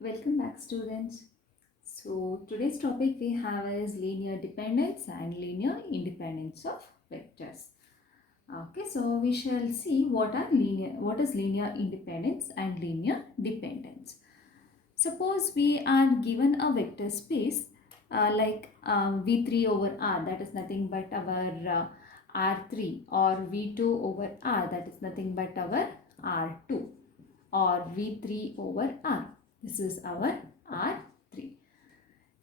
Welcome back, students. So today's topic we have is linear dependence and linear independence of vectors. Okay, so we shall see what is linear independence and linear dependence. Suppose we are given a vector space V3 over R, that is nothing but our R3, or V2 over R, that is nothing but our R2, or V3 over R. This is our R3.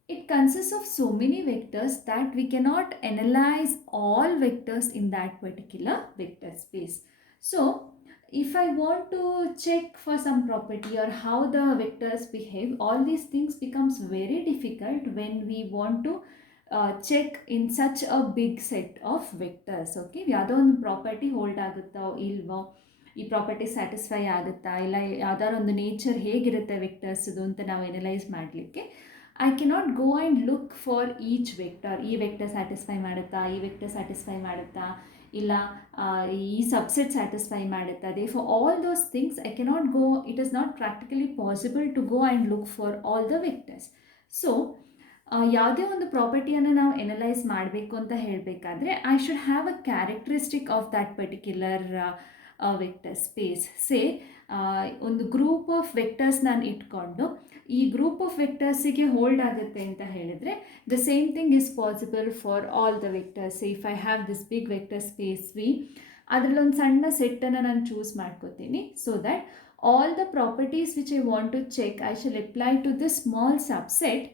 It consists of so many vectors that we cannot analyze all vectors in that particular vector space. So, if I want to check for some property or how the vectors behave, all these things becomes very difficult when we want to check in such a big set of vectors. Okay, ಯಾವುದೋ ಒಂದು property hold ಆಗುತ್ತೋ ಇಲ್ವೋ, ಈ property satisfy ಆಗುತ್ತಾ ಇಲ್ಲ, ಯಾವ್ದಾದ್ರು ಒಂದು nature ಹೇಗಿರುತ್ತೆ ವೆಕ್ಟರ್ಸ್ದು ಅಂತ ನಾವು ಎನಲೈಸ್ ಮಾಡಲಿಕ್ಕೆ I cannot go and look for each vector. ಈ ವೆಕ್ಟರ್ ಸ್ಯಾಟಿಸ್ಫೈ ಮಾಡುತ್ತಾ, ಈ ವೆಕ್ಟರ್ ಸ್ಯಾಟಿಸ್ಫೈ ಮಾಡುತ್ತಾ, ಇಲ್ಲ ಈ ಸಬ್ಸೆಟ್ ಸ್ಯಾಟಿಸ್ಫೈ ಮಾಡುತ್ತಾ. They for all those things I cannot go, it is not practically possible to go and look for all the vectors. So ಯಾವುದೇ ಒಂದು ಪ್ರಾಪರ್ಟಿಯನ್ನು ನಾವು ಎನಲೈಸ್ ಮಾಡಬೇಕು ಅಂತ ಹೇಳಬೇಕಾದ್ರೆ I should have a characteristic of that particular vector space. Say ಒಂದು group of vectors ನಾನು ಇಟ್ಕೊಂಡು ಈ ಗ್ರೂಪ್ ಆಫ್ ವೆಕ್ಟರ್ಸಿಗೆ ಹೋಲ್ಡ್ ಆಗುತ್ತೆ ಅಂತ ಹೇಳಿದರೆ the same thing is possible for all the vectors. If I have this big vector space V, ಅದರಲ್ಲೊಂದು ಸಣ್ಣ ಸೆಟ್ಟನ್ನು ನಾನು ಚೂಸ್ ಮಾಡ್ಕೋತೀನಿ. So that all the properties which I want to check I shall apply to this small subset,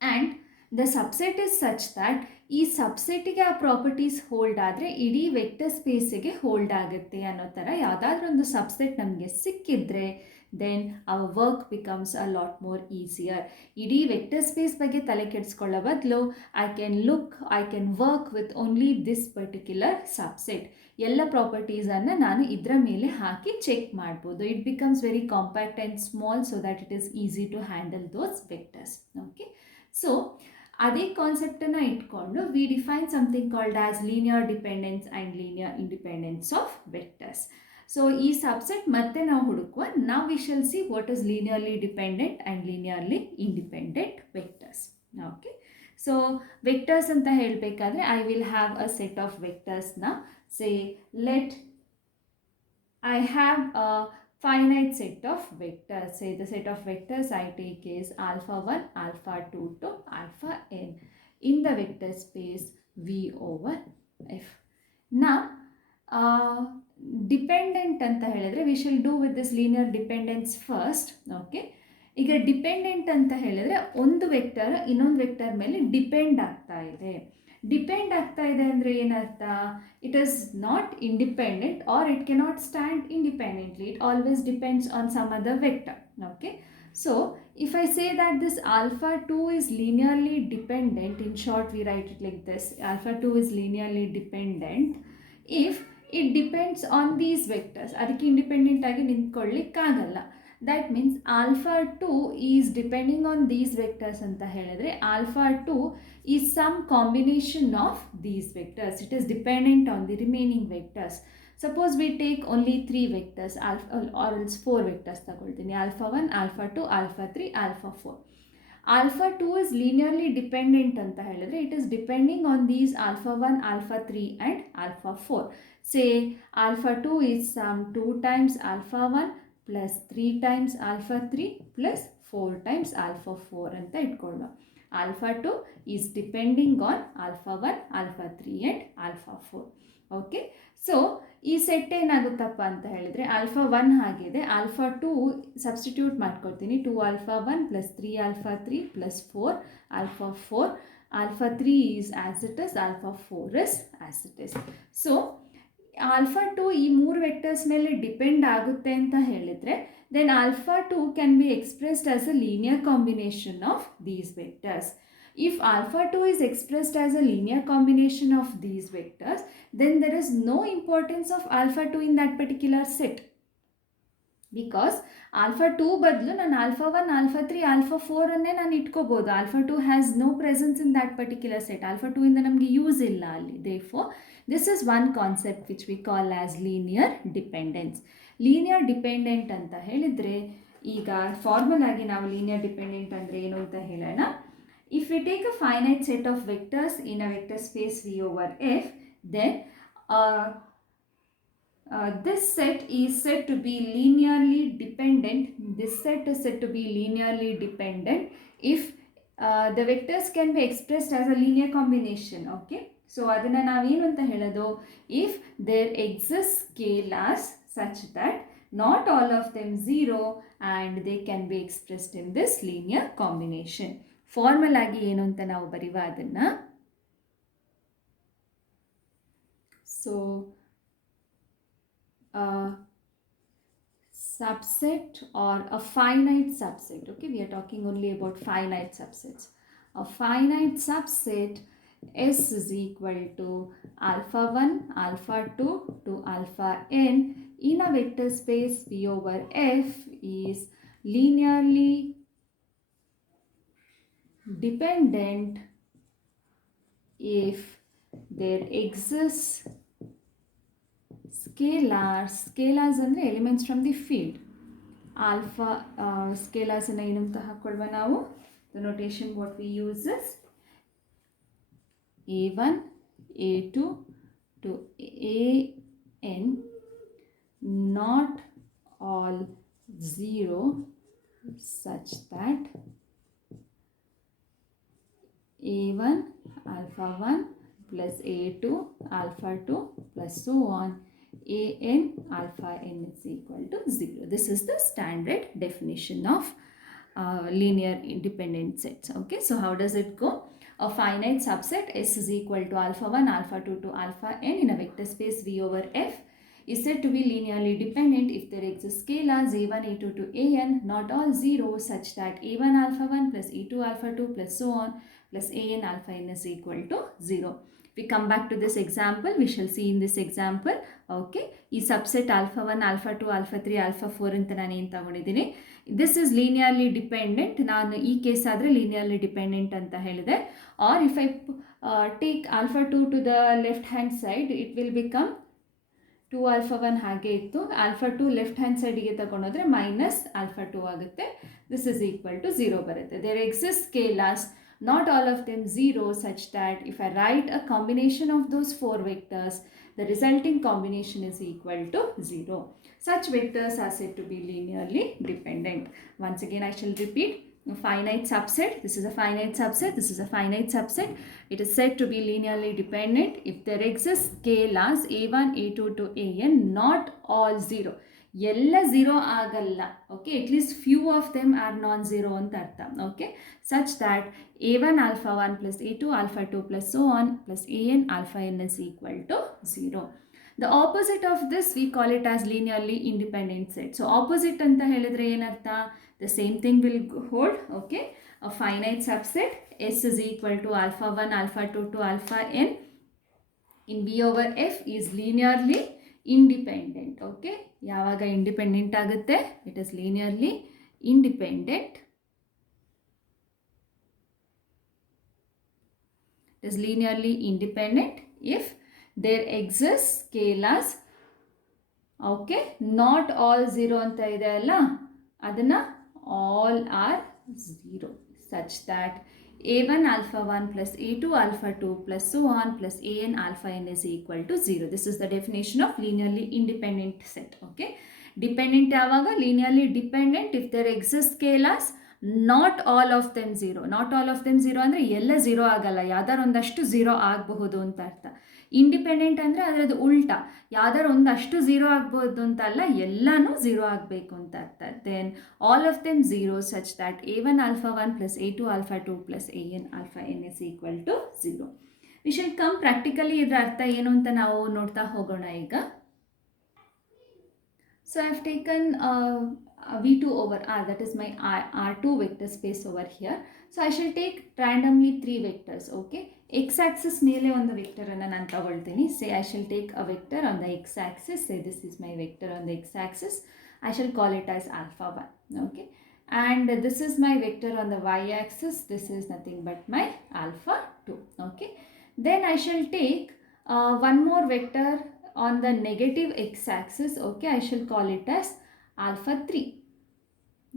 and the subset is such that ಈ ಸಬ್ಸೆಟ್ಟಿಗೆ ಆ properties hold ಆದರೆ ಇಡೀ ವೆಕ್ಟರ್ ಸ್ಪೇಸಿಗೆ ಹೋಲ್ಡ್ ಆಗುತ್ತೆ ಅನ್ನೋ ಥರ ಯಾವುದಾದ್ರೂ ಒಂದು ಸಬ್ಸೆಟ್ ನಮಗೆ ಸಿಕ್ಕಿದ್ರೆ then our work becomes a lot more easier. ಇಡೀ ವೆಕ್ಟರ್ ಸ್ಪೇಸ್ ಬಗ್ಗೆ ತಲೆ ಕೆಡಿಸ್ಕೊಳ್ಳೋ ಬದಲು I can work with only this particular subset. ಎಲ್ಲ ಪ್ರಾಪರ್ಟೀಸನ್ನು ನಾನು ಇದರ ಮೇಲೆ ಹಾಕಿ ಚೆಕ್ ಮಾಡ್ಬೋದು. It becomes very compact and small so that it is easy to handle those vectors. Okay, so ಅದೇ ಕಾನ್ಸೆಪ್ಟನ್ನು ಇಟ್ಕೊಂಡು we define something called as linear dependence and linear independence of vectors. So ಈ subset ಮತ್ತೆ ನಾವು ಹುಡುಕುವ, ನಾವು we shall see what is linearly dependent and linearly independent vectors. Okay, so vectors ಅಂತ ಹೇಳಬೇಕಾದ್ರೆ I will have a set of ವೆಕ್ಟರ್ಸ್ನ. Say let I have a finite set of vectors. Say the set of vectors I take is alpha 1, alpha 2 to alpha n in the vector space V over F. Now, dependent ಅಂತ ಹೇಳಿದ್ರೆ V shall do with this linear dependence first. Okay, ಈಗ dependent ಅಂತ ಹೇಳಿದ್ರೆ ಒಂದು vector ಇನ್ನೊಂದು vector ಮೇಲೆ depend ಆಗ್ತಾ ಇದೆ. ಡಿಪೆಂಡ್ ಆಗ್ತಾ ಇದೆ ಅಂದರೆ ಏನರ್ಥ? It is not independent or it cannot stand independently. It always depends on some other vector. Okay, so if I say that this alpha 2 is linearly dependent, in short we write it like this: alpha 2 is linearly dependent if it depends on these vectors. ಅದಕ್ಕೆ independent ಆಗಿ ನಿಂತ್ಕೊಳ್ಳಿಕ್ಕಾಗಲ್ಲ. that means alpha 2 is depending on these vectors ಅಂತ ಹೇಳಿದ್ರೆ alpha 2 is some combination of these vectors. It is dependent on the remaining vectors. Suppose we take only 3 vectors, alpha or else 4 vectors ತಗೊಳ್ತೀನಿ: alpha 1, alpha 2, alpha 3, alpha 4. alpha 2 is linearly dependent ಅಂತ ಹೇಳಿದ್ರೆ it is depending on these alpha 1, alpha 3 and alpha 4. Say alpha 2 is some 2 times alpha 1 plus 3 times alpha 3 plus 4 times alpha 4 ಅಂತ ಇಟ್ಕೊಳ್ಳೋಣ. alpha 2 is depending on alpha 1, alpha 3 and alpha 4. Okay, so ಈ set ಏನಾಗುತ್ತಪ್ಪ ಅಂತ ಹೇಳಿದ್ರೆ alpha 1 ಆಗಿದೆ, alpha 2 substitute ಮಾಡ್ಕೊಳ್ತೀನಿ. 2 alpha 1 plus 3 alpha 3 plus 4 alpha 4. Alpha 3 is as it is, alpha 4 is as it is. So alpha 2 ಈ 3 vectors ಮೇಲೆ depend ಆಗುತ್ತೆ ಅಂತ ಹೇಳಿದರೆ then alpha 2 can be expressed as a linear combination of these vectors. If alpha 2 is expressed as a linear combination of these vectors, then there is no importance of alpha 2 in that particular set. Because alpha 2 ಬದಲು ನಾನು alpha 1, alpha 3, alpha 4 ಅನ್ನೇ ನಾನು ಇಟ್ಕೋಬೋದು. alpha 2 has no presence in that particular set. alpha 2 ಇಂದ ನಮಗೆ use ಇಲ್ಲ ಅಲ್ಲಿ. Therefore, this is one concept which we call as linear dependence. Linear dependent ಅಂತ ಹೇಳಿದರೆ ಈಗ ಫಾರ್ಮಲ್ ಆಗಿ ನಾವು ಲೀನಿಯರ್ ಡಿಪೆಂಡೆಂಟ್ ಅಂದರೆ ಏನು ಅಂತ ಹೇಳೋಣ. If we take a finite set of vectors in a vector space V over F, then this set is said to be linearly dependent. This set is said to be linearly dependent if the vectors can be expressed as a linear combination. Okay, so adana navenu anta helodu, if there exists scalars such that not all of them 0 and they can be expressed in this linear combination. Formal agi ಏನು ಅಂತ ನಾವು ಬರೆಯುವ ಅದನ್ನ. So subset or a finite subset. Okay, we are talking only about finite subsets. A finite subset S is equal to alpha 1, alpha 2 to alpha n in a vector space V over F is linearly dependent if there exists scalars ಅಂದರೆ elements from the field. Alpha ಸ್ಕೇಲಾರ್ಸನ್ನು ಏನಂತ ಹಾಕ್ಕೊಳ್ವ ನಾವು, the notation what we use is a1 a2 to an, not all 0 such that a1 alpha 1 plus a2 alpha 2 plus so on an alpha n is equal to 0. This is the standard definition of linear independent sets. Okay, so how does it go? A finite subset S is equal to alpha 1 alpha 2 to alpha n in a vector space V over F is said to be linearly dependent if there exist scalars a1 a2 to an, not all 0 such that a1 alpha 1 plus a2 alpha 2 plus so on plus an alpha n is equal to 0. We come back to this example, we shall see in this example. Okay, ಈ subset alpha 1 alpha 2 alpha 3 alpha 4 ಅಂತ ನಾನು ಏನು ತಗೊಂಡಿದ್ದೀನಿ, this is linearly dependent. ನಾನು ಈ case ಆದರೆ linearly dependent ಅಂತ ಹೇಳಿದೆ. Or if I take alpha 2 to the left hand side, it will become 2 alpha 1 ಹಾಗೆ ಇತ್ತು, alpha 2 ಲೆಫ್ಟ್ ಹ್ಯಾಂಡ್ ಸೈಡಿಗೆ ತಗೊಂಡೋದ್ರೆ ಮೈನಸ್ alpha 2 ಆಗುತ್ತೆ. This is equal to 0 ಬರುತ್ತೆ. There exist scalars, not all of them 0, such that if I write a combination of those 4 vectors, the resulting combination is equal to 0. Such vectors are said to be linearly dependent. Once again I shall repeat, a finite subset, this is a finite subset, this is a finite subset. It is said to be linearly dependent if there exist scalars a1 a2 to an, not all 0. ಎಲ್ಲ 0 ಆಗಲ್ಲ. Okay, at least few of them are non 0 ಅಂತ ಅರ್ಥ. Okay, such that a1 alpha 1 plus a2 alpha 2 plus so on plus an alpha n is equal to 0. The opposite of this we call it as linearly independent set. So opposite ಅಂತ ಹೇಳಿದ್ರೆ ಏನರ್ಥ, the same thing will hold. Okay, a finite subset S is equal to alpha 1 alpha 2 to alpha n in V over F is linearly independent. Okay, ಯಾವಾಗ independent ಆಗುತ್ತೆ, it is linearly independent. It is linearly independent if there exists scalars. Okay, not all 0 ಅಂತ ಇದೆ ಅಲ್ಲ, ಅದನ್ನ all are 0 such that a1 alpha 1 plus a2 alpha 2 plus so on plus an alpha n is equal to 0. This is the definition of linearly independent set. Okay, dependent ಯಾವಾಗ, linearly dependent if there exist scalars, not all of them 0. not all of them 0 ಅಂದರೆ ಎಲ್ಲ 0 ಆಗಲ್ಲ, ಯಾವ್ದಾರು ಒಂದಷ್ಟು 0 ಆಗಬಹುದು ಅಂತ ಅರ್ಥ. Independent ಅಂದರೆ ಅದರದ್ದು ಉಲ್ಟಾ, ಯಾವ್ದಾರು ಒಂದಷ್ಟು 0 ಆಗ್ಬೋದು ಅಂತ ಅಲ್ಲ, ಎಲ್ಲನೂ 0 ಆಗಬೇಕು ಅಂತ ಅರ್ಥ. Then all of them 0 such that a1 alpha 1 plus a2 alpha 2 plus an alpha n is equal to 0. V shall come practically ಇದರ ಅರ್ಥ ಏನು ಅಂತ ನಾವು ನೋಡ್ತಾ ಹೋಗೋಣ ಈಗ. So I have taken V2 over R, that is my R2 vector space over here. So I shall take randomly 3 vectors. Okay, x-axis ಮೇಲೆ ಒಂದು ವೆಕ್ಟರನ್ನು ನಾನು ತಗೊಳ್ತೀನಿ. Say I shall take a vector on the x-axis. Say this is my vector on the x-axis. I shall call it as alpha 1. Okay, and this is my vector on the y-axis. This is nothing but my alpha 2. Okay, then I shall take one more vector on the negative x-axis. Okay, I shall call it as alpha 3.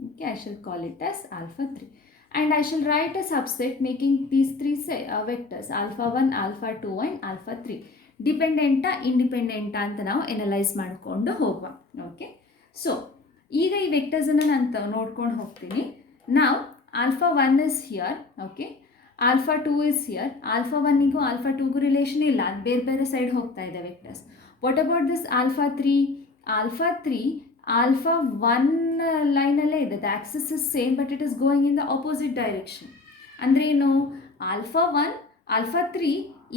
Okay, I shall call it as alpha 3. And I shall write a subset making these three vectors alpha 1, alpha 2 and alpha 3. ಡಿಪೆಂಡೆಂಟಾ ಇಂಡಿಪೆಂಡೆಂಟಾ ಅಂತ ನಾವು ಎನಲೈಸ್ ಮಾಡಿಕೊಂಡು ಹೋಗುವ. Okay, so ಈಗ ಈ ವೆಕ್ಟರ್ಸನ್ನು ನಾನು ನೋಡ್ಕೊಂಡು ಹೋಗ್ತೀನಿ. ನಾವು alpha 1 is here, okay, alpha 2 is here. Alpha 1ಗೂ ಆಲ್ಫಾ 2ಗೂ ರಿಲೇಷನ್ ಇಲ್ಲ, ಅದು ಬೇರೆ ಬೇರೆ ಸೈಡ್ ಹೋಗ್ತಾ ಇದೆ vectors. What about this alpha 3? Alpha 3 alpha 1 ಲೈನಲ್ಲೇ ಇದೆ, the axis is same but it is going in the opposite direction. ಅಂದರೆ ಏನು, alpha 1 alpha 3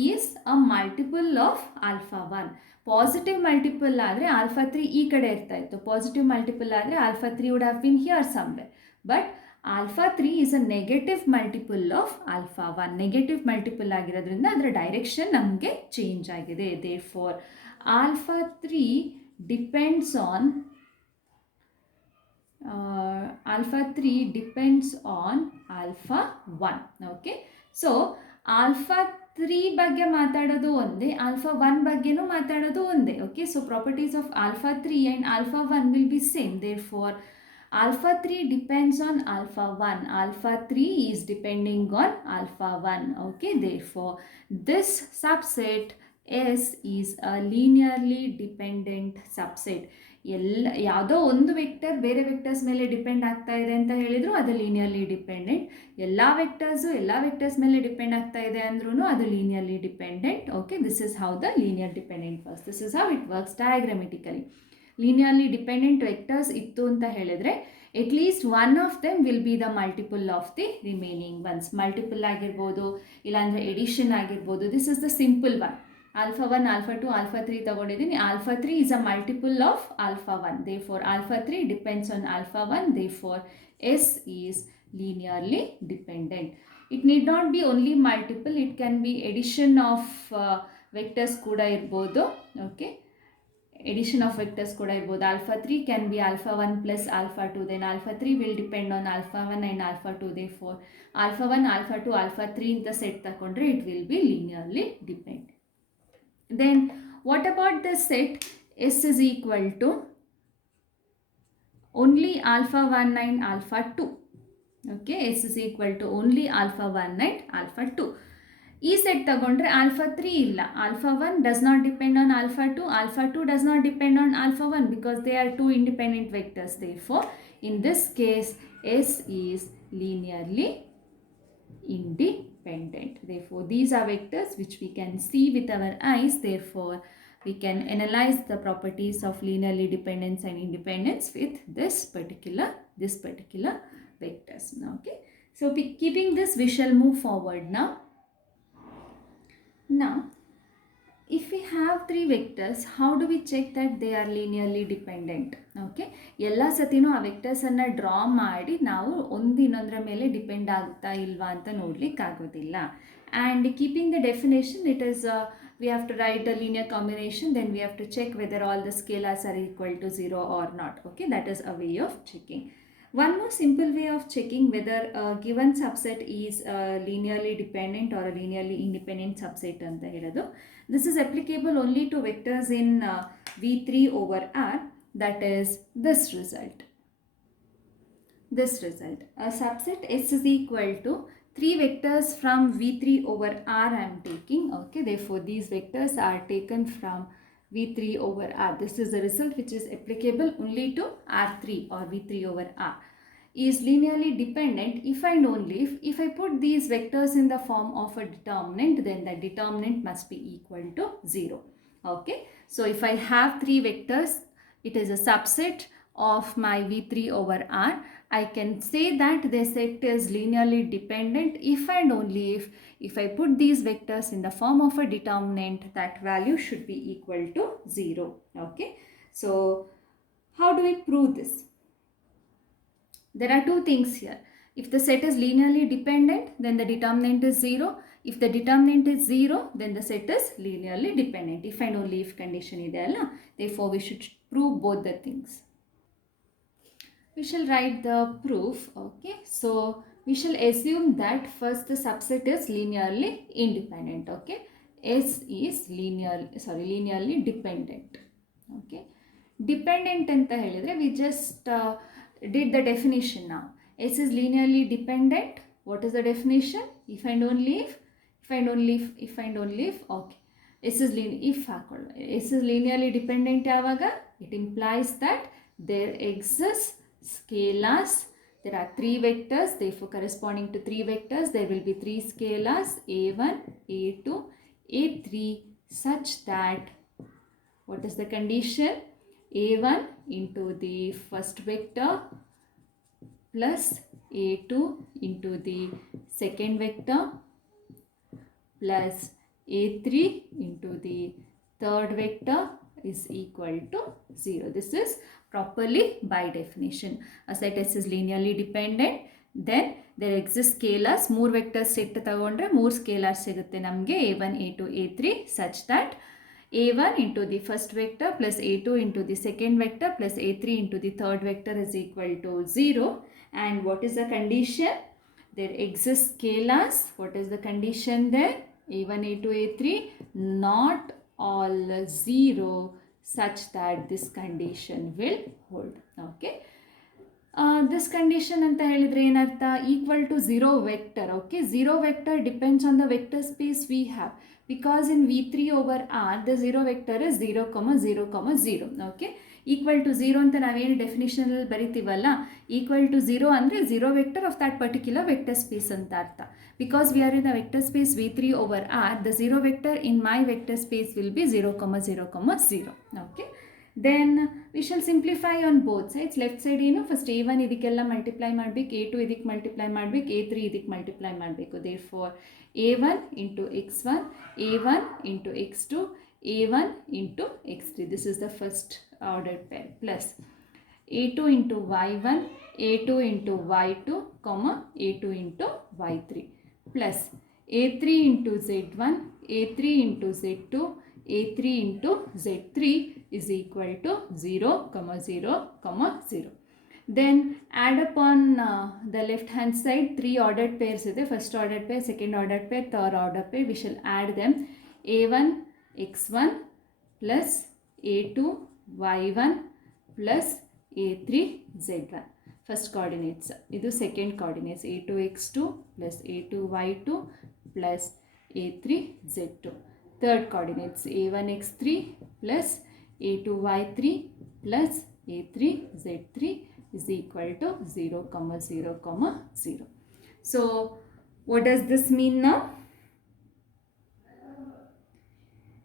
is a multiple of alpha 1. Positive multiple ಆದರೆ ಆಲ್ಫಾ 3 ಈ ಕಡೆ ಇರ್ತಾ ಇತ್ತು, ಪಾಸಿಟಿವ್ ಮಲ್ಟಿಪಲ್ ಆದರೆ alpha 3 would have been here somewhere. But alpha 3 is a negative multiple of alpha 1. Negative multiple ಆಗಿರೋದ್ರಿಂದ ಅದರ ಡೈರೆಕ್ಷನ್ ನಮಗೆ ಚೇಂಜ್ ಆಗಿದೆ. Therefore alpha 3 depends on alpha 3 depends on alpha 1. Okay, so alpha 3 ಬಗ್ಗೆ ಮಾತಾಡೋದು ಒಂದೇ, alpha 1 ಬಗ್ಗೆನೂ ಮಾತಾಡೋದು ಒಂದೇ. Okay, so properties of alpha 3 and alpha 1 will be same. Therefore alpha 3 depends on alpha 1, alpha 3 is depending on alpha 1. Okay, therefore this subset S is a linearly dependent subset. ಯಾವುದೋ ಒಂದು vector ಬೇರೆ vectors ಮೇಲೆ depend ಆಗ್ತಾ ಇದೆ ಅಂತ ಹೇಳಿದ್ರು ಅದು linearly dependent. ಎಲ್ಲ ವೆಕ್ಟರ್ಸ್ ಮೇಲೆ ಡಿಪೆಂಡ್ ಆಗ್ತಾ ಇದೆ ಅಂದ್ರೂ ಅದು linearly dependent. Okay, this is how the linear dependent works. This is how it works diagrammatically. Linearly dependent vectors ಇತ್ತು ಅಂತ ಹೇಳಿದ್ರೆ at least one of them will be the multiple of the remaining ones. Multiple ಆಗಿರ್ಬೋದು, ಇಲ್ಲಾಂದರೆ edition ಆಗಿರ್ಬೋದು. This is the simple one. alpha 1, alpha 2, alpha 3 ತಗೊಂಡಿದ್ದೀನಿ. alpha 3 is a multiple of alpha 1. Therefore alpha 3 depends on alpha 1. Therefore S is linearly dependent. It need not be only multiple, it can be addition of vectors ಕೂಡ ಇರ್ಬೋದು. Okay, addition of vectors ಕೂಡ ಇರ್ಬೋದು. alpha 3 can be alpha 1 plus alpha 2. Then alpha 3 will depend on alpha 1 and alpha 2. Therefore alpha 1, alpha 2, alpha 3 ಅಂತ set ತಗೊಂಡ್ರೆ it will be linearly dependent. Then what about the set S is equal to only alpha 1 and alpha 2? Okay, S is equal to only alpha 1 and alpha 2. ಈ set ತಗೊಂಡ್ರೆ alpha 3 ಇಲ್ಲ. Alpha 1 does not depend on alpha 2. Alpha 2 does not depend on alpha 1 because they are two independent vectors. Therefore in this case S is linearly independent. Therefore these are vectors which we can see with our eyes. Therefore we can analyze the properties of linearly dependence and independence with this particular vectors. Okay, so keeping this we shall move forward now. If we have three vectors, how do we check that they are linearly dependent? Okay, ಎಲ್ಲ ಸತಿನೂ ಆ ವೆಕ್ಟರ್ಸನ್ನು draw ಮಾಡಿ ನಾವು ಒಂದಿನೊಂದರ ಮೇಲೆ depend ಆಗ್ತಾ ಇಲ್ವಾ ಅಂತ ನೋಡಲಿಕ್ಕಾಗೋದಿಲ್ಲ. And keeping the definition, it is we have to write a linear combination, then we have to check whether all the scalars are equal to 0 or not. Okay, that is a way of checking. One more simple way of checking whether a given subset is linearly dependent or a linearly independent subset anta helodu. This is applicable only to vectors in V3 over R. That is this result. A subset S is equal to 3 vectors from V3 over R I am taking. Okay, therefore these vectors are taken from V3 over R. This is the result which is applicable only to R3 or V3 over R. Is linearly dependent if and only if I put these vectors in the form of a determinant, then the determinant must be equal to 0. Okay, so if I have 3 vectors, it is a subset of my V3 over R. I can say that the set is linearly dependent if and only if I put these vectors in the form of a determinant, that value should be equal to 0. Okay, so how do we prove this? There are two things here. If the set is linearly dependent, then the determinant is 0. If the determinant is 0, then the set is linearly dependent. If and only if condition is there. Therefore we should prove both the things. We shall write the proof. Okay, so we shall assume that first the subset is linearly independent. Okay, S is linearly dependent. Okay, dependent anta helidre we just did the definition now. S is linearly dependent. What is the definition? If and only if, if and only if, if and only if. Okay. S is linearly dependent yavaga? It implies that there exists scalars. There are 3 vectors, therefore corresponding to 3 vectors there will be 3 scalars a1, a2, a3 such that, what is the condition? a1 into the first vector plus a2 into the second vector plus a3 into the third vector is equal to 0. This is properly by definition. A set S is linearly dependent, then there exists scalars. 3 vectors set ತಗೊಂಡ್ರೆ 3 scalars ಸಿಗುತ್ತೆ ನಮಗೆ a1, a2, a3 such that a1 into the first vector plus a2 into the second vector plus a3 into the third vector is equal to 0. And what is the condition? There exists scalars. What is the condition there? a1, a2, a3 not all 0 such that this condition will hold. Okay. This condition anta helidre enartha? Equal to 0 vector. Okay. 0 vector depends on the vector space we have. Because in V3 over R, the 0 vector is 0, 0, 0. Okay. Equal to 0 anta navenu definition alli baritivalla. Equal to 0 andre 0 vector of that particular vector space anta artha. Because we are in the vector space V3 over R, the 0 vector in my vector space will be 0, 0, 0. Okay. Then we shall simplify on both sides. Left side first a1 ಇದಕ್ಕೆಲ್ಲ multiply ಮಾಡಬೇಕು, a2 ಇದಕ್ಕೆ multiply ಮಾಡಬೇಕು, a3 ಇದಕ್ಕೆ multiply ಮಾಡಬೇಕು. Therefore a1 into x1, a1 into x2, a1 into x3. This is the first ordered pair plus a2 into y1, a2 into y2, a2 into y3 plus a3 into z1, a3 into z2, a3 into z3 is equal to 0, 0, 0. Then add upon the left hand side 3 ordered pairs ಇದೆ. First ordered pair, second ordered pair, third ordered pair. We shall add them. a1 x1 plus a2 y1 plus a3 z1. First coordinates. ಇದು second coordinates. a2 x2 plus a2 y2 plus a3 z2. Third coordinates a1 x3 plus a2 y3 plus a3 z3 is equal to 0, 0, 0. So what does this mean now?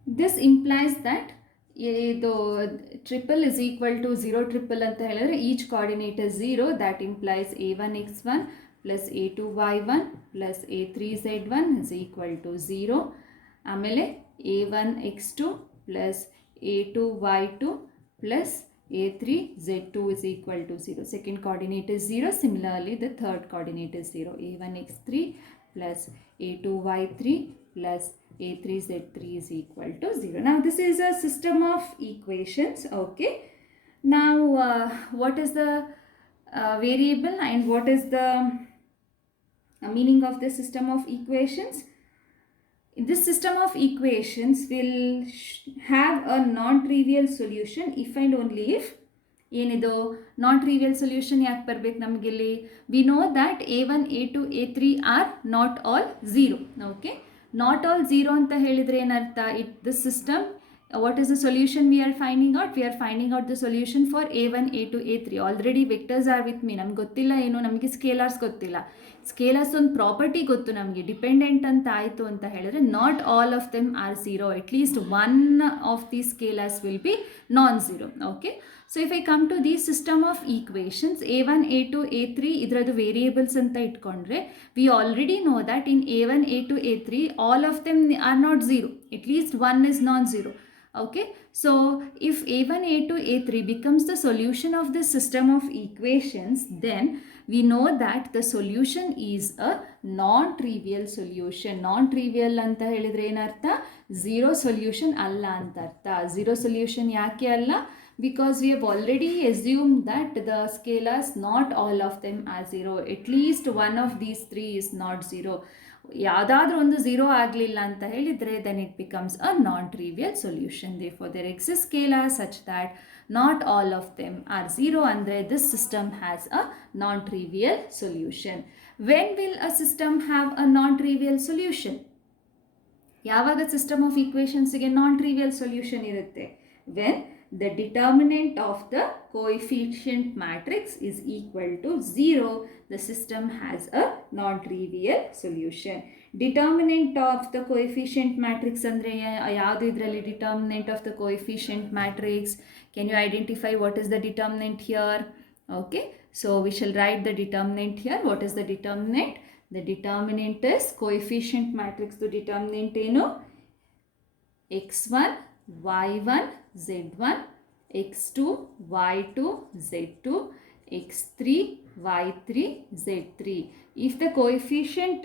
This implies that the triple is equal to 0 triple anta helidre each coordinate is 0. That implies a1 x1 plus a2 y1 plus a3 z1 is equal to 0. ಆಮೇಲೆ a1 x2 plus a2 y2 plus a3 z2 is equal to 0. Second coordinate is 0. Similarly, the third coordinate is 0. a1 x3 plus a2 y3 plus a3 z3 is equal to 0. Now, this is a system of equations. Okay. Now, what is the variable and what is the meaning of the system of equations? This system of equations will have a non-trivial solution if and only if ಏನಿದು non-trivial solution ಯಾಕೆ ಬರಬೇಕು ನಮಗೆ ಇಲ್ಲಿ? we know that a1 a2 a3 are not all 0. okay, not all 0 ಅಂತ ಹೇಳಿದ್ರೆ ಏನರ್ಥ? this system, what is the solution we are finding out? We are finding out the solution for a1 a2 a3. already vectors are with me. ನಮ್ಗೆ ಗೊತ್ತಿಲ್ಲ ಏನು, ನಮಗೆ ಸ್ಕೇಲರ್ಸ್ ಗೊತ್ತಿಲ್ಲ. ಸ್ಕೇಲರ್ಸ್ ಒಂದು property ಗೊತ್ತು ನಮಗೆ, ಡಿಪೆಂಡೆಂಟ್ ಅಂತ ಆಯಿತು ಅಂತ ಹೇಳಿದ್ರೆ not all of them are 0. At least one of the scalars will be non 0. Okay, so if I come to the system of equations a1 a2 a3 ಇದರದ್ದು ವೇರಿಯೇಬಲ್ಸ್ ಅಂತ ಇಟ್ಕೊಂಡ್ರೆ we already know that in a1 a2 a3 all of them are not 0. At least one is non 0. Okay, so if a1 a2 a3 becomes the solution of this system of equations, then we know that the solution is a non-trivial solution. Non-trivial anta helidre enartha? Zero solution alla anta artha. Zero solution yake alla? Because we have already assumed that the scalars, not all of them are 0. At least one of these three is not 0. ಯಾವುದಾದ್ರೂ ಒಂದು 0 ಆಗಲಿಲ್ಲ ಅಂತ ಹೇಳಿದರೆ then it becomes a non-trivial solution. Therefore there exists scalars such that not all of them are 0 ಅಂದರೆ this system has a non-trivial solution. When will a system have a non-trivial solution? ಯಾವಾಗ system of ಈಕ್ವೇಷನ್ಸ್ಗೆ non trivial solution ಇರುತ್ತೆ? when the determinant of the coefficient matrix is equal to 0, the system has a non-trivial solution. Determinant of the coefficient matrix ಅಂದರೆ ಯಾವುದು ಇದರಲ್ಲಿ determinant of the coefficient matrix? Can you identify what is the determinant here? Okay, so we shall write the determinant here. What is the determinant? The determinant is coefficient matrix. The determinant ಏನು? x1 y1 z1 x2 y2 z2 x3 y3 z3. If the coefficient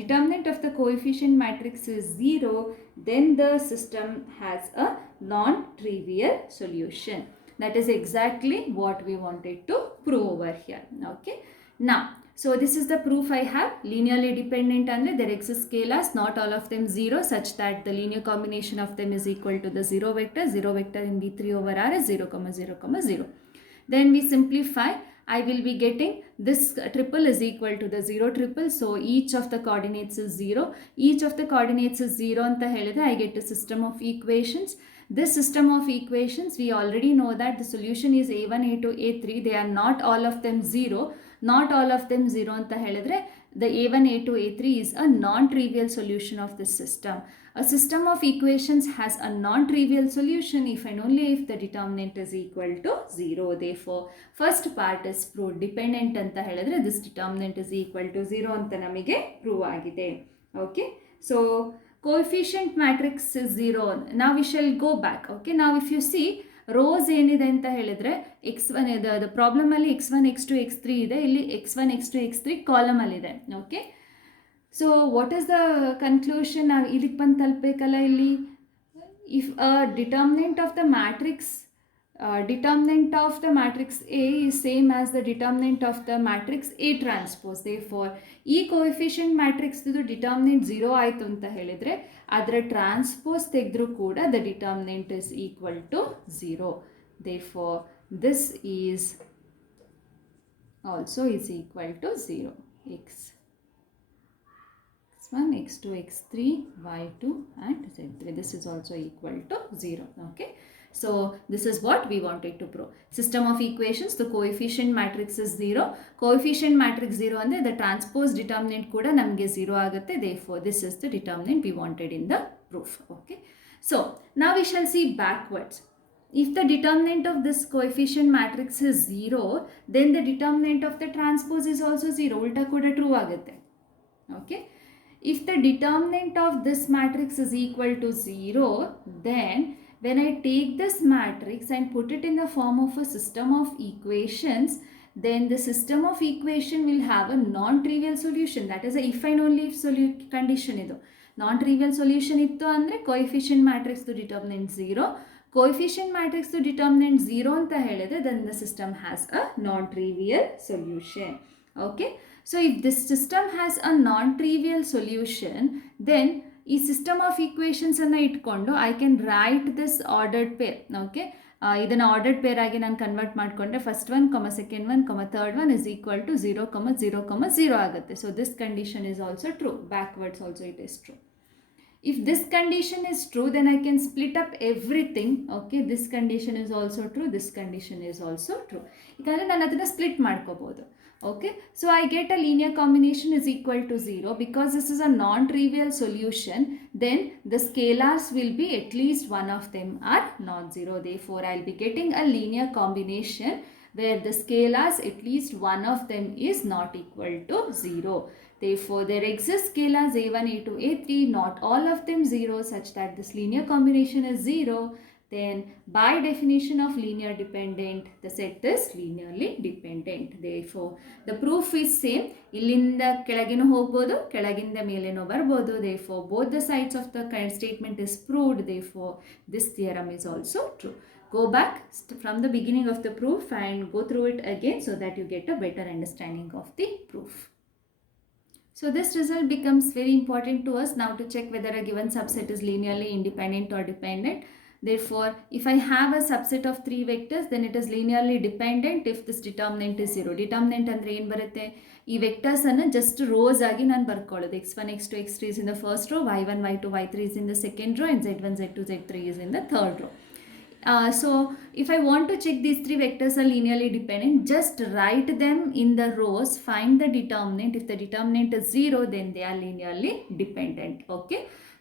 determinant of the coefficient matrix is 0, then the system has a non-trivial solution. That is exactly what we wanted to prove over here. Okay, now so this is the proof I have. Linearly dependent andre there exist scalars, not all of them 0, such that the linear combination of them is equal to the 0 vector. 0 vector in V3 over R is 0, 0, 0. Then we simplify. I will be getting this triple is equal to the 0 triple. So each of the coordinates is 0. Each of the coordinates is 0 anta helidre I get a system of equations. This system of equations, we already know that the solution is a1, a2, a3. They are not all of them 0. Not all of them 0 anta helidre the a1, a2, a3 is a non-trivial solution of this system. A system of equations has a non-trivial solution if and only if the determinant is equal to 0. Therefore, first part is proved. Dependent anta helidre this determinant is equal to 0 anta namige prove agide. Okay, so coefficient matrix is 0. Now we shall go back. Okay, now if you see rose ಏನಿದೆ ಅಂತ ಹೇಳಿದ್ರೆ x1 the problem ಅಲ್ಲಿ x1 x2 x3 ಇದೆ, ಇಲ್ಲಿ x1 x2 x3 column ಅಲ್ಲಿ ಇದೆ. Okay, so what is the conclusion? ನಾವು ಇದಕ್ಕೆ ಬಂದು ತಲುಪಬೇಕಲ್ಲ. ಇಲ್ಲಿ if determinant of the matrix A is same as the determinant of the matrix A transpose. Therefore ಈ ಕೋಎಫಿಷಿಯಂಟ್ ಮ್ಯಾಟ್ರಿಕ್ಸ್ ಡಿಟರ್ಮಿನೆಂಟ್ 0 ಆಯಿತು ಅಂತ ಹೇಳಿದರೆ ಅದರ ಟ್ರಾನ್ಸ್ಪೋಸ್ ತೆಗೆದ್ರೂ ಕೂಡ the determinant is equal to 0. Therefore this is also is equal to 0. x1 x2 x3 y2 and z3. This is also equal to 0. Okay, so this is what we wanted to prove. System of equations, the coefficient matrix is 0. Coefficient matrix 0 andre the transpose determinant kuda namge 0 agutte. Therefore this is the determinant we wanted in the proof. Okay, so now we shall see backwards. If the determinant of this coefficient matrix is 0, then the determinant of the transpose is also 0. Ulta kuda true agutte. Okay, if the determinant of this matrix is equal to 0, then when I take this matrix and put it in the form of a system of equations, then the system of equation will have a non-trivial solution. That is a if and only if condition idu. Non-trivial solution ittu andre coefficient matrix to determinant 0. Coefficient matrix to determinant 0 anta helidre then the system has a non-trivial solution. Okay, so if this system has a non-trivial solution, then ಈ system of ಈಕ್ವೇಷನ್ಸನ್ನು ಇಟ್ಕೊಂಡು I can write this ordered pair. Okay, ಇದನ್ನು ordered pair ಆಗಿ ನಾನು convert ಮಾಡಿಕೊಂಡ್ರೆ first one second one third one is equal to 0, 0, 0 ಆಗುತ್ತೆ. So this condition is also true. Backwards also it is true. If this condition is true, then I can split up everything. Okay, this condition is also true, this condition is also true. Ikandre nanu adana split madkobodu. Okay, so I get a linear combination is equal to 0. Because this is a non-trivial solution, then the scalars will be at least one of them are non-zero. Therefore I'll be getting a linear combination where the scalars at least one of them is not equal to 0. Therefore there exist scalars a1, a2, a3, not all of them 0, such that this linear combination is 0. Then by definition of linear dependent, the set is linearly dependent. Therefore the proof is same. Illinda kelaginu hogbodu, kelaginda meleno barbodu. Therefore both the sides of the statement is proved. Therefore this theorem is also true. Go back from the beginning of the proof and go through it again so that you get a better understanding of the proof. So this result becomes very important to us now to check whether a given subset is linearly independent or dependent. Therefore, if I have a subset of 3 vectors, then it is linearly dependent if this determinant is 0. Determinant andre ಏನು ಬರುತ್ತೆ ಈ vectors ಅನ್ನು just rose ಆಗಿ ನಾನು ಬರ್ಕೊಳ್ಳೋದು x1 x2 x3 is in the first row, y1 y2 y3 is in the second row, and z1 z2 z3 is in the third row. So if I want to check these 3 vectors are linearly dependent, just write them in the rows, find the determinant. If the determinant is 0, then they are linearly dependent. Okay,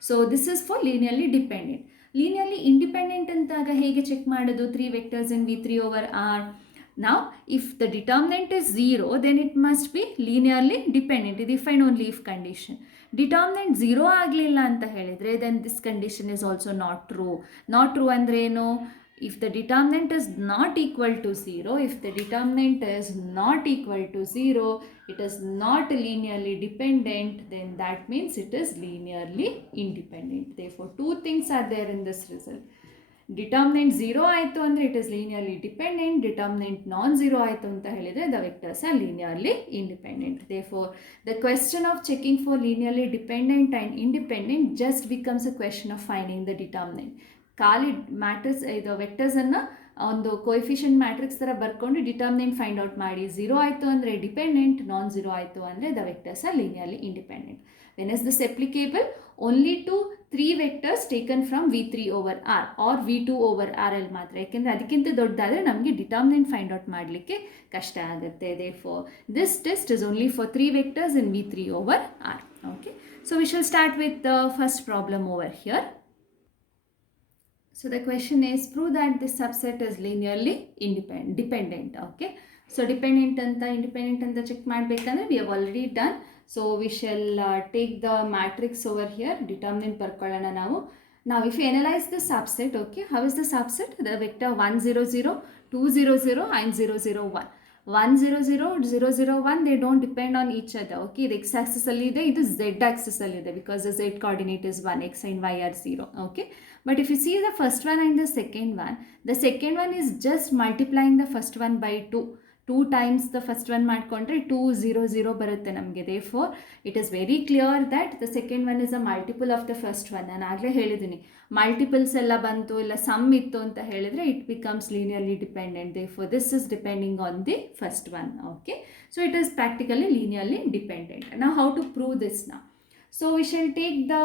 so this is for linearly dependent. Linearly independent ಅಂತಾಗ ಹೇಗೆ check ಮಾಡೋದು 3 vectors in V3 over R? Now if the determinant is 0, then it must be linearly dependent. ಇದು if and only if condition. Determinant 0 ಆಗಲಿಲ್ಲ ಅಂತ ಹೇಳಿದರೆ then this condition is also not true. Not true ಅಂದರೆ ಏನು? If the determinant is not equal to 0, if the determinant is not equal to 0, it is not linearly dependent, then that means it is linearly independent. Therefore, 2 things are there in this result. Determinant 0 ಆಯಿತು ಅಂದರೆ it is linearly dependent. Determinant non-zero ಆಯಿತು ಅಂತ ಹೇಳಿದರೆ the vectors are linearly independent. Therefore, the question of checking for linearly dependent and independent just becomes a question of finding the determinant. ಖಾಲಿ matrix ಇದು ವೆಕ್ಟರ್ಸನ್ನು ಒಂದು coefficient matrix ಥರ ಬರ್ಕೊಂಡು determinant find out ಮಾಡಿ. 0 ಆಯಿತು ಅಂದರೆ ಡಿಪೆಂಡೆಂಟ್, ನಾನ್ ಝೀರೋ ಆಯಿತು ಅಂದರೆ the vectors R linearly independent. When is this applicable? Only to 3 vectors taken from V3 over R or V2 over R ಅಲ್ಲಿ ಮಾತ್ರ. ಯಾಕೆಂದರೆ ಅದಕ್ಕಿಂತ ದೊಡ್ಡದಾದರೆ ನಮಗೆ ಡಿಟರ್ಮಿನೆಂಟ್ ಫೈಂಡ್ ಔಟ್ ಮಾಡಲಿಕ್ಕೆ ಕಷ್ಟ ಆಗುತ್ತೆ. Therefore, this test is only for 3 vectors in V3 over R. Okay, so we shall start with the first problem over here. So the question is, prove that this subset is linearly dependent. Okay, so dependent anta independent anta check ಮಾಡಬೇಕಂದ್ರೆ we have already done. So we shall take the matrix over here. Determinant ಬರ್ಕೊಳ್ಳೋಣ ನಾವು. Now if you analyze the subset, okay, how is the subset? The vector 1 0 0 2 0 0 and 0 0 1. 1 0 0 0 0 1 they don't depend on each other. Okay, ಇದು x axis ಅಲ್ಲಿ ಇದೆ, ಇದು z axis ಅಲ್ಲಿ ಇದೆ, because the z coordinate is 1, x and y are 0. Okay, but if you see the first one and the second one is just multiplying the first one by 2 times the first one ಮಾಡ್ಕೊಂಡ್ರೆ 2 0 0 ಬರುತ್ತೆ ನಮಗೆ. Therefore, it is very clear that the second one is a multiple of the first one. ನಾನು ಆಗಲೇ ಹೇಳಿದ್ದೀನಿ, multiples ಎಲ್ಲ ಬಂತು ಇಲ್ಲ some ಇತ್ತು ಅಂತ ಹೇಳಿದರೆ it becomes linearly dependent. Therefore, this is depending on the first one. Okay, so it is practically linearly dependent. Now how to prove this now? So we shall take the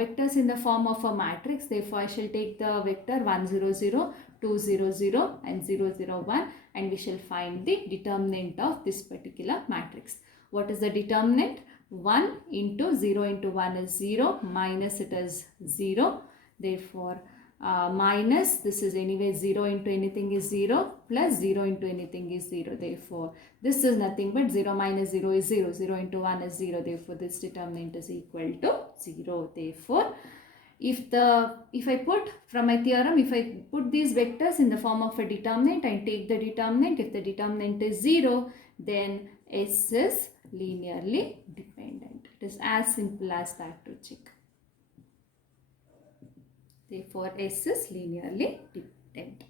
vectors in the form of a matrix. Therefore, I shall take the vector 1 0 0 2 0 0 and 0 0 1, and we shall find the determinant of this particular matrix. What is the determinant? 1 into 0 into 1 is 0, minus it is 0. Therefore, minus this is anyway 0 into anything is 0, plus 0 into anything is 0. Therefore, this is nothing but 0 minus 0 is 0. 0 into 1 is 0. Therefore, this determinant is equal to 0. Therefore, if I put from my theorem, if I put these vectors in the form of a determinant and take the determinant, if the determinant is 0, then S is linearly dependent. It is as simple as that to check. Therefore, S is linearly dependent.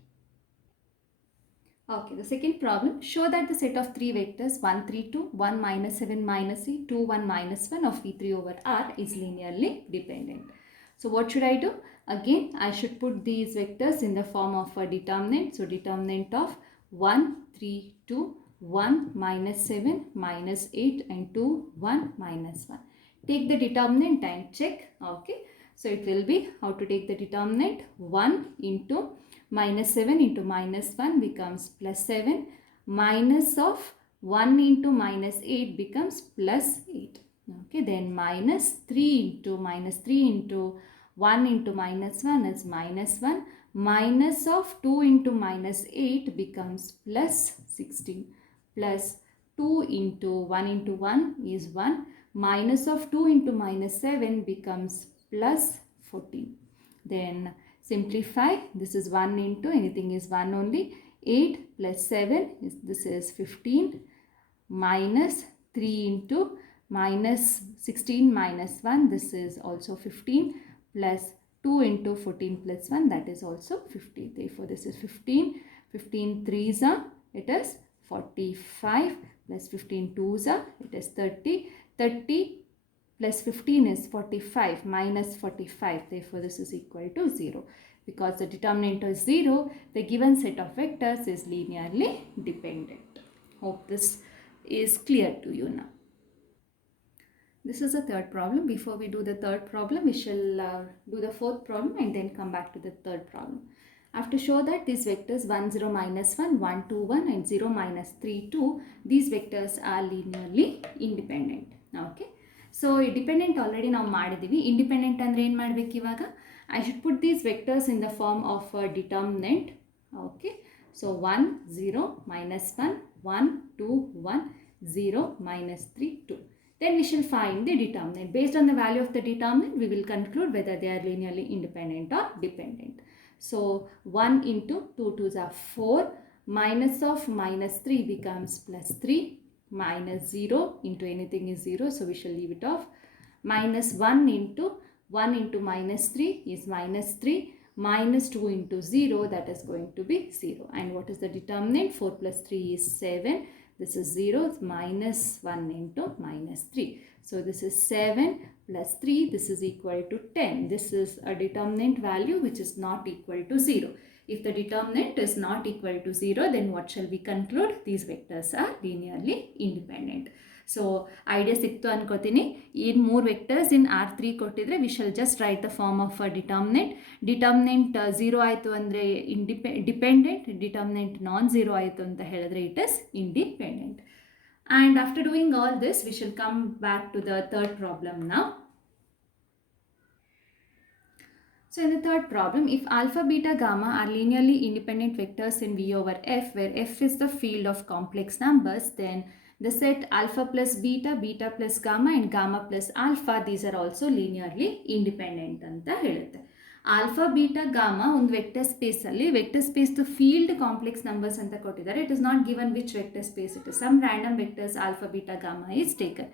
Okay, the second problem, show that the set of 3 vectors 1 3 2, 1 minus 7 minus 8, 2 1 minus 1 of V3 over R is linearly dependent. So what should I do? Again, I should put these vectors in the form of a determinant. So determinant of 1 3 2, 1 minus 7 minus 8 and 2 1 minus 1. Take the determinant and check. Okay, so it will be, how to take the determinant? 1 into minus 7 into minus 1 becomes plus 7, minus of 1 into minus 8 becomes plus 8. Okay, then minus 3 into 1 into minus 1 is minus 1, minus of 2 into minus 8 becomes plus 16, plus 2 into 1 into 1 is 1, minus of 2 into minus 7 becomes plus 14. Then simplify, this is 1 into anything is 1 only, 8 plus 7 is, this is 15, minus 3 into minus 16 minus 1, this is also 15, plus 2 into 14 plus 1, that is also 50. Therefore, this is 15. 15 threes are, it is 45 plus 15 twos are, it is 30. 30 plus 15 is 45 minus 45. Therefore, this is equal to 0. Because the determinant is 0, the given set of vectors is linearly dependent. Hope this is clear to you now. This is the third problem. Before we do the third problem, we shall do the fourth problem and then come back to the third problem. I have to show that these vectors 1, 0, minus 1, 1, 2, 1 and 0, minus 3, 2, these vectors are linearly independent. Okay. So, dependent already now ಮಾಡಿದೀವಿ. Independent ಅಂದ್ರೆ ಏನು ಮಾಡಬೇಕು ಇವಾಗ? I should put these vectors in the form of a determinant. Okay. So, 1, 0, minus 1, 1, 2, 1, 0, minus 3, 2. Then we shall find the determinant. Based on the value of the determinant, we will conclude whether they are linearly independent or dependent. So, 1 into 2 2s are 4. Minus of minus 3 becomes plus 3. Minus 0 into anything is 0. So, we shall leave it off. Minus 1 into minus 3 is minus 3. Minus 2 into 0, that is going to be 0. And what is the determinant? 4 plus 3 is 7. This is 0, minus 1 into minus 3. So, this is 7 plus 3, this is equal to 10. This is a determinant value which is not equal to 0. If the determinant is not equal to 0, then what shall we conclude? These vectors are linearly independent. So, idea ಸಿಕ್ತು ಅನ್ಕೋತೀನಿ. ಈ 3 vectors in R3 ಕೊಟ್ಟಿದ್ರೆ we shall just write the form of a determinant. Determinant 0 ಆಯಿತು ಅಂದರೆ dependent, determinant non-zero ಆಯಿತು ಅಂತ ಹೇಳಿದ್ರೆ it is independent. And after doing all this, we shall come back to the third problem now. So, in the third problem, if alpha, beta, gamma are linearly independent vectors in V over F, where F is the field of complex numbers, then the set alpha plus beta, beta plus gamma and gamma plus alpha, these are also linearly independent anta helutte. Alpha, beta, gamma ಒಂದು vector ಸ್ಪೇಸಲ್ಲಿ vector ಸ್ಪೇಸ್ದು field complex numbers ಅಂತ ಕೊಟ್ಟಿದ್ದಾರೆ. It is not given which vector space it is. Some random vectors alpha, beta, gamma is taken.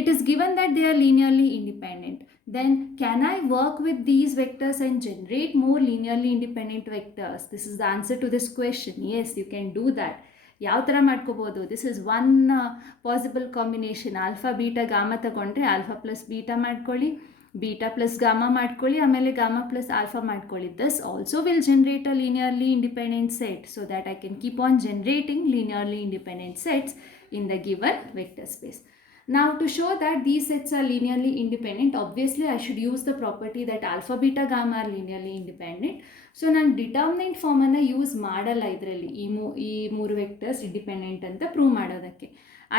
It is given that they are linearly independent. Then can I work with these vectors and generate more linearly independent vectors? This is the answer to this question. Yes, you can do that. ಯಾವ ಥರ ಮಾಡ್ಕೋಬೋದು? This is one possible combination. Alpha beta gamma ತಗೊಂಡ್ರೆ alpha plus beta ಮಾಡ್ಕೊಳ್ಳಿ, beta plus gamma ಮಾಡ್ಕೊಳ್ಳಿ, ಆಮೇಲೆ gamma plus alpha ಮಾಡ್ಕೊಳ್ಳಿ. This also will generate a linearly independent set so that I can keep on generating linearly independent sets in the given vector space. Now, to show that these sets are linearly independent, obviously I should use the property that alpha, beta, gamma are linearly independent. So, ನಾನು determinant ಫಾರ್ಮನ್ನು use ಮಾಡಲ್ಲ ಇದರಲ್ಲಿ ಈ ಮೂರು vectors independent ಅಂತ prove ಮಾಡೋದಕ್ಕೆ.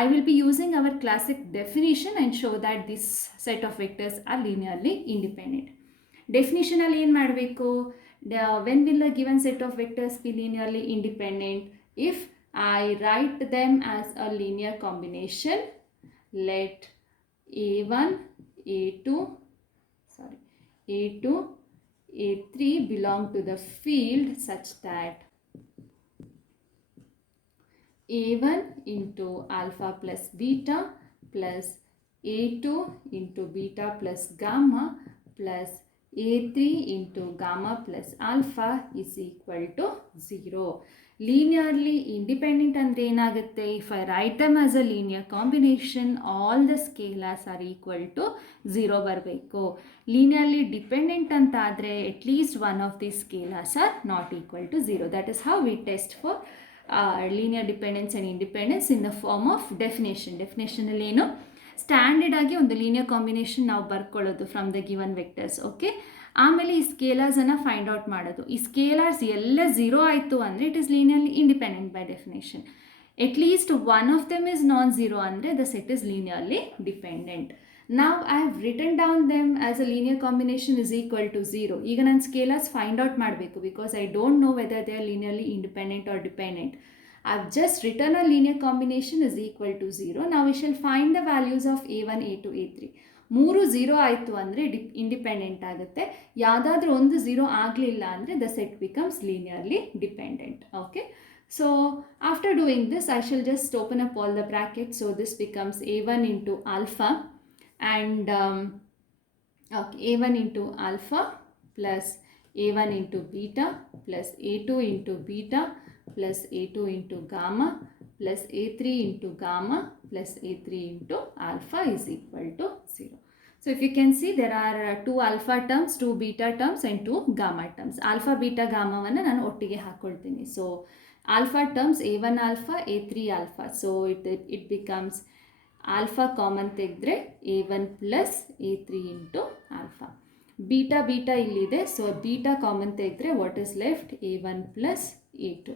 I will be using our classic definition and show that this set of vectors are linearly independent. Definition ಅಲ್ಲಿ ಏನು ಮಾಡಬೇಕು? When will a given set of vectors be linearly independent? If I write them as a linear combination, let A1, A2, A3 belong to the field such that A1 into alpha plus beta plus A2 into beta plus gamma plus A3 into gamma plus alpha is equal to 0. Linearly independent andre ಏನಾಗುತ್ತೆ? If I write them as a linear combination, all the scalars are equal to 0 ಬರಬೇಕು. Linearly dependent ಅಂತ ಆದರೆ at least one of these scalars are not equal to 0. That is how we test for linear dependence and independence in the form of definition. Definition ಅಲ್ಲಿ ಏನು? Standard ಆಗಿ ಒಂದು linear combination ನಾವು ಬರ್ಕೊಳ್ಳೋದು from the given vectors. Okay, ಆಮೇಲೆ ಈ ಸ್ಕೇಲರ್ಸನ್ನು find out ಮಾಡೋದು. ಈ ಸ್ಕೇಲರ್ಸ್ ಎಲ್ಲ 0 ಆಯಿತು ಅಂದರೆ it is linearly independent by definition. At least one of them is non zero ಅಂದರೆ the set is linearly dependent. ನಾವು I have written down them as a linear combination is equal to 0. ಈಗ ನಾನು scalars find out ಮಾಡಬೇಕು because I don't know whether they are linearly independent or dependent. I've just written a linear combination is equal to 0. Now we shall find the values of A1, A2, A3. 3 0 ಆಯಿತು ಅಂದರೆ independent ಆಗುತ್ತೆ. ಯಾವುದಾದ್ರೂ ಒಂದು 0 ಆಗಲಿಲ್ಲ ಅಂದರೆ the set becomes linearly dependent. Okay, so after doing this I shall just open up all the brackets. So this becomes A1 into alpha and A1 into alpha plus a1 into beta plus a2 into beta plus a2 into gamma plus a3 into gamma plus a3 into alpha is equal to 0. So if you can see, there are 2 alpha terms, 2 beta terms and 2 gamma terms. Alpha, beta, gamma vanna nanu ottige hakoltini. So alpha terms a1 alpha, a3 alpha. So it becomes alpha common ತೆಗೆದ್ರೆ a1 plus a3 into alpha. Beta ಇಲ್ಲಿದೆ. So beta common ತೆಗೆದ್ರೆ what is left? a1 plus a2.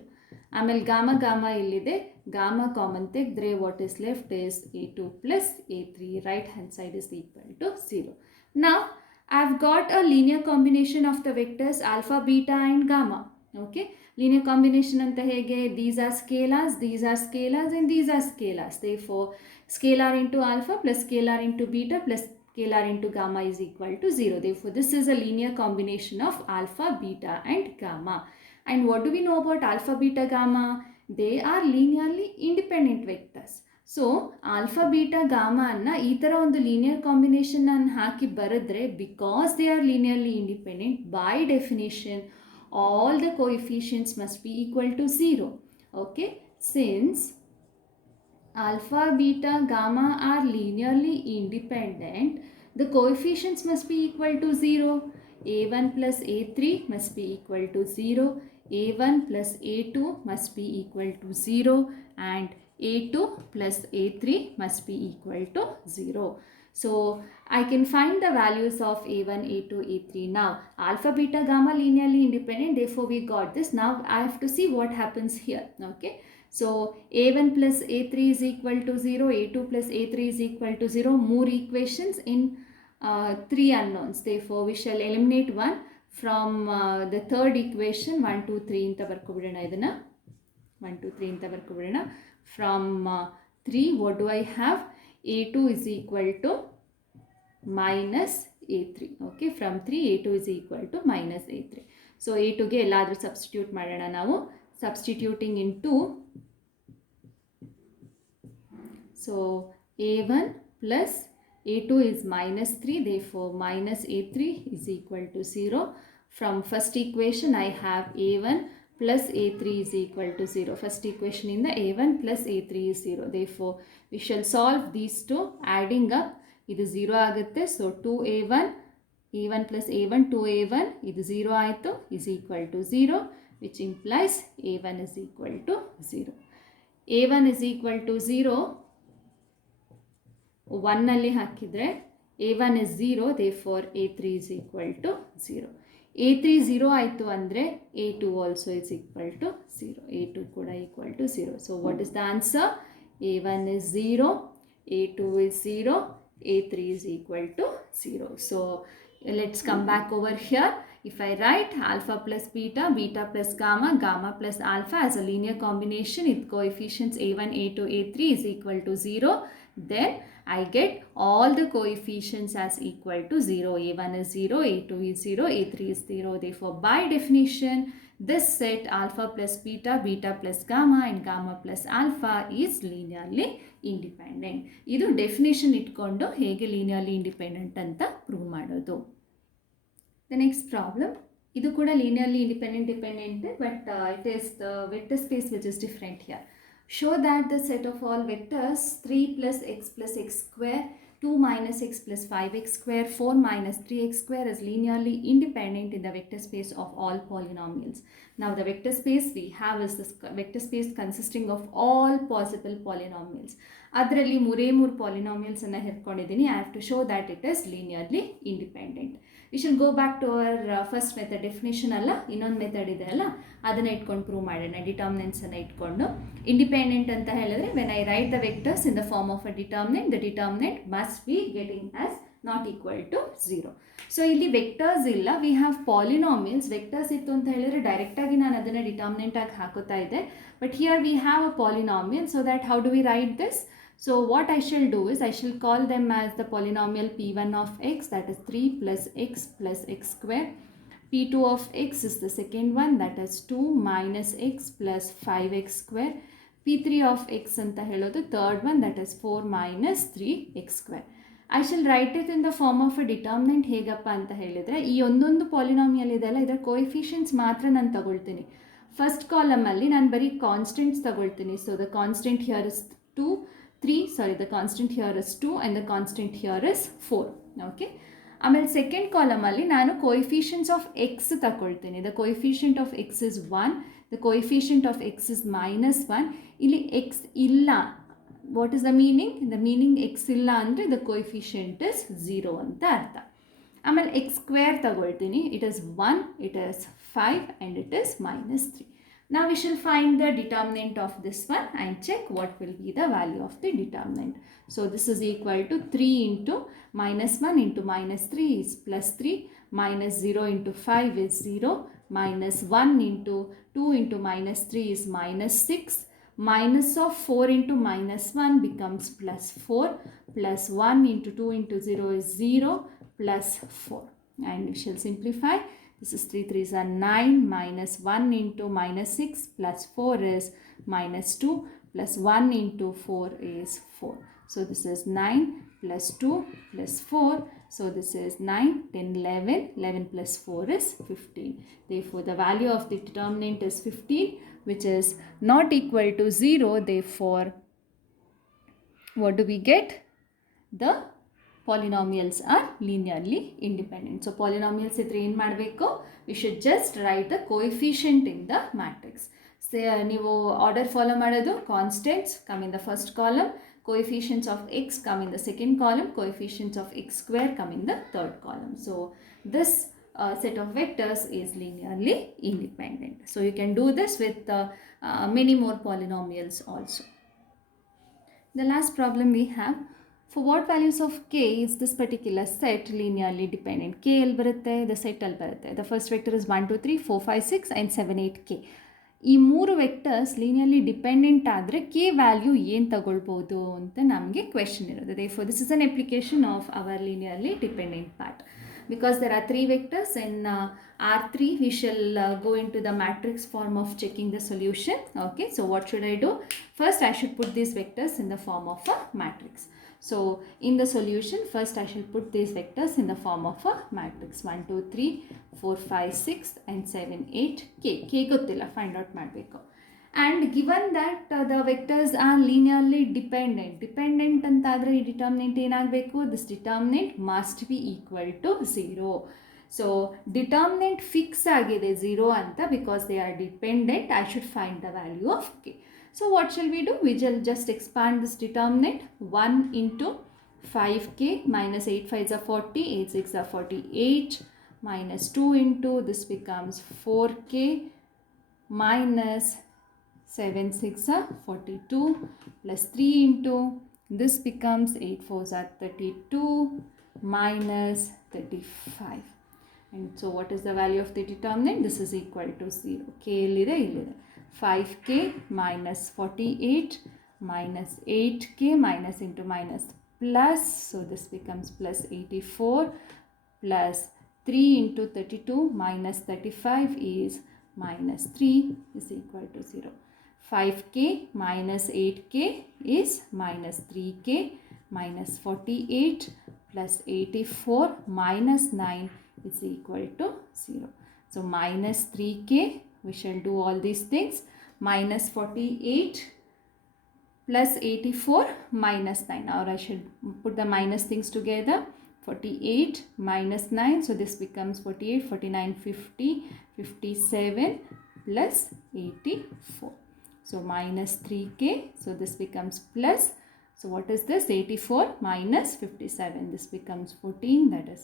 ಆಮೇಲೆ gamma ಇಲ್ಲಿದೆ. Gamma common ತೆಗೆದ್ರೆ what is left is a2 plus a3. Right hand side is equal to 0. Now I've got a linear combination of the vectors alpha, beta and gamma. Okay, linear combination anta hege? These are scalars and these are scalars. Therefore scalar into alpha plus scalar into beta plus scalar into gamma is equal to 0. Therefore this is a linear combination of alpha, beta and gamma. And what do we know about alpha, beta, gamma? They are linearly independent vectors. So alpha, beta, gamma anna ee tara ಒಂದು linear combination ಅನ್ನು ಹಾಕಿ ಬರೆದ್ರೆ, because they are linearly independent, by definition all the coefficients must be equal to 0. Okay, since alpha, beta, gamma are linearly independent, the coefficients must be equal to 0. a1 plus a3 must be equal to 0. a1 plus a2 must be equal to 0 and a2 plus a3 must be equal to 0. So I can find the values of a1, a2, a3. Now alpha, beta, gamma linearly independent, therefore we got this. Now I have to see what happens here. Okay, so a1 plus a3 is equal to 0, a2 plus a3 is equal to 0. More equations in 3 unknowns. Therefore we shall eliminate one from the third equation. 1 2 3 ಅಂತ ಬರ್ಕೊಬಿಡೋಣ. ಇದನ್ನ 1 2 3 ಅಂತ ಬರ್ಕೊಬಿಡೋಣ. From 3 what do I have? a2 is equal to minus a3. Okay, from 3 a2 is equal to minus a3. So a2 ಗೆ ಎಲ್ಲಾದರೂ substitute ಮಾಡೋಣ ನಾವು. Substituting into, so a1 plus a2 is minus 3, therefore minus a3 is equal to 0. From first equation I have a1 plus a3 is equal to 0. First equation in the a1 plus a3 is 0. Therefore we shall solve these two, adding up ಇದು 0 ಆಗುತ್ತೆ. So 2a1 a1 plus a1 2a1 ಇದು 0 ಆಯಿತು, is equal to 0, which implies a1 is equal to 0. a1 is equal to 0 1 ಅಲ್ಲಿ ಹಾಕಿದರೆ a1 is 0, therefore a3 is equal to 0. a3 0 ಆಯಿತು ಅಂದರೆ a2 also is equal to 0. a2 ಕೂಡ equal to 0. So what is the answer? a1 is 0, a2 is 0, a3 is equal to 0. So let's come back over here. If I write alpha plus beta, beta plus gamma, gamma plus alpha as a linear combination with coefficients a1, a2, a3 is equal to 0, then I get all the coefficients as equal to 0. a1 is 0, a2 is 0, a3 is 0. Therefore by definition this set alpha plus beta, beta plus gamma and gamma plus alpha is linearly independent. ಇದು definition ಇಟ್ಕೊಂಡು ಹೇಗೆ linearly independent ಅಂತ prove ಮಾಡೋದು. The next problem, ಇದು ಕೂಡ linearly independent but it is the vector space which is different here. Show that the set of all vectors 3 plus x square, 2 minus x plus 5x square, 4 minus 3x square is linearly independent in the vector space of all polynomials. Now the vector space we have is this vector space consisting of all possible polynomials. ಅದರಲ್ಲಿ ಮೂರೇ ಮೂರು polynomials ಅನ್ನು ಹೇಳ್ಕೊಂಡಿದ್ದೀನಿ. I have to show that it is linearly independent. We shall go back to our first method. Definition ಅಲ್ಲ, ಇನ್ನೊಂದು method ಇದೆ ಅಲ್ಲ, ಅದನ್ನು ಇಟ್ಕೊಂಡು ಪ್ರೂವ್ ಮಾಡೋಣ. ಡಿಟರ್ಮಿನೆಂಟ್ಸ್ ಅನ್ನು ಇಟ್ಕೊಂಡು ಇಂಡಿಪೆಂಡೆಂಟ್ ಅಂತ ಹೇಳಿದ್ರೆ when I write the vectors in the form of a determinant, the determinant must be getting as not equal to 0. So ಇಲ್ಲಿ ವೆಕ್ಟರ್ಸ್ ಇಲ್ಲ, ವಿ ಹ್ಯಾವ್ ಪಾಲಿನಾಮಿಯಲ್ಸ್. ವೆಕ್ಟರ್ಸ್ ಇತ್ತು ಅಂತ ಹೇಳಿದ್ರೆ ಡೈರೆಕ್ಟಾಗಿ ನಾನು ಅದನ್ನು ಡಿಟರ್ಮಿನೆಂಟ್ ಆಗಿ ಹಾಕೋತಾ ಇದ್ದೆ. But here we have a polynomial, so that how do we write this? So what I shall do is I shall call them as the polynomial p1 of x, that is 3 plus x square. p2 of x is the second one, that is 2 minus x plus 5x square. p3 of x anta helodu third one, that is 4 minus 3x square. I shall write it in the form of a determinant. ಹೇಗಪ್ಪ ಅಂತ ಹೇಳಿದರೆ, ಈ ಒಂದೊಂದು polynomial ಇದೆಲ್ಲ ಇದರ coefficients ಮಾತ್ರ ನಾನು ತಗೊಳ್ತೀನಿ. ಫಸ್ಟ್ ಕಾಲಮಲ್ಲಿ ನಾನು ಬರೀ ಕಾನ್ಸ್ಟೆಂಟ್ಸ್ ತಗೊಳ್ತೀನಿ. So the constant here is 2, 3, the constant here is 2 and the constant here is 4. Okay. ಆಮೇಲೆ ಸೆಕೆಂಡ್ ಕಾಲಮಲ್ಲಿ ನಾನು ಕೋಎಫಿಷಿಯಂಟ್ಸ್ ಆಫ್ ಎಕ್ಸ್ ತಗೊಳ್ತೀನಿ. The coefficient of X is 1, the coefficient of X is -1. ಇಲ್ಲಿ X ಇಲ್ಲ. What is the meaning? The meaning X ಇಲ್ಲ ಅಂದರೆ the coefficient is 0 ಅಂತ ಅರ್ಥ. ಆಮೇಲೆ ಎಕ್ಸ್ ಸ್ಕ್ವೇರ್ ತಗೊಳ್ತೀನಿ. It is 1, it is 5 and it is -3. Now we shall find the determinant of this one and check what will be the value of the determinant. So this is equal to 3 into -1 into -3 is +3, -0 into 5 is 0, -1 into 2 into -3 is -6, minus of 4 into -1 becomes +4, +1 into 2 into 0 is 0, +4. And we shall simplify. This is 3 3s are 9, -1 into -6 plus 4 is -2, plus 1 into 4 is 4. So this is 9 plus 2 plus 4. So this is 9, 10, 11. 11 plus 4 is 15. Therefore, the value of the determinant is 15, which is not equal to 0. Therefore, what do we get? The polynomials are linearly independent. So polynomials idre ಏನು ಮಾಡಬೇಕು? We should just write the coefficient in the matrix. Say ನೀವು order follow ಮಾಡೋದು, constants come in the first column, coefficients of x come in the second column, coefficients of x square come in the third column. So this set of vectors is linearly independent. So you can do this with many more polynomials also. The last problem we have, for what values of k is this particular set linearly dependent? K ಎಲ್ಲಿ ಬರುತ್ತೆ? The set ಅಲ್ಲಿ ಬರುತ್ತೆ. The first vector is 1 2 3 4 5 6 and 7 8 k. ಈ ಮೂರು vectors linearly dependent ಆದರೆ K value ಏನು ತಗೊಳ್ಬೋದು ಅಂತ ನಮಗೆ ಕ್ವೆಶನ್ ಇರೋದು. Therefore, this is an application of our linearly dependent part. Because there are 3 vectors in R3, we shall go into the matrix form of checking the solution. Okay, so what should I do? First, I should put these vectors in the form of a matrix. So in the solution, first I shall put these vectors in the form of a matrix. 1 2 3 4 5 6 and 7 8 k ಗೊತ್ತಿಲ್ಲ, find out ಮಾಡಬೇಕು. And given that the vectors are linearly dependent ಅಂತಾದರೆ ಈ determinant ಏನಾಗಬೇಕು? This determinant must be equal to 0. So determinant fix ಆಗಿದೆ 0 ಅಂತ, because they are dependent. I should find the value of k. So what shall we do? We shall just expand this determinant. 1 into 5k minus 8 5s are 40, 8 6 are 48, minus 2 into this becomes 4k minus 7 6 are 42, plus 3 into this becomes 8 4s are 32 minus 35. And so what is the value of the determinant? This is equal to 0. K illide 5k minus 48 minus 8k minus into minus plus, so this becomes plus 84, plus 3 into 32 minus 35 is minus 3 is equal to 0. 5k minus 8k is minus 3k minus 48 plus 84 minus 9 is equal to 0. So minus 3k, we shall do all these things, minus 48 plus 84 minus 9. Now I should put the minus things together. 48 minus 9, so this becomes 48, 49, 50, 57 plus 84. So minus 3k, so this becomes plus, so what is this? 84 minus 57, this becomes 14, that is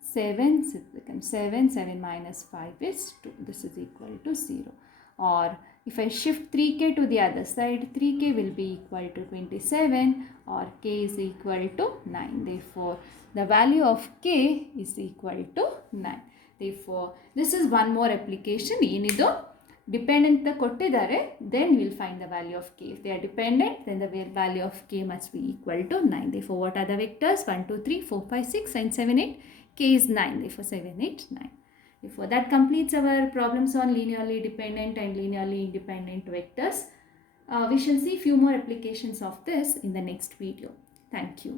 7, so it becomes 7, 7 minus 5 is 2, this is equal to 0. Or if I shift 3k to the other side, 3k will be equal to 27, or k is equal to 9. Therefore, the value of k is equal to 9. Therefore, this is one more application. Enidu dependent kottidare, then we will find the value of k. If they are dependent, then the value of k must be equal to 9. Therefore, what are the vectors? 1 2 3 4 5 6 and 7 8. K is 9. Therefore, 7 8 9. Therefore, that completes our problems on linearly dependent and linearly independent vectors. We shall see few more applications of this in the next video. Thank you.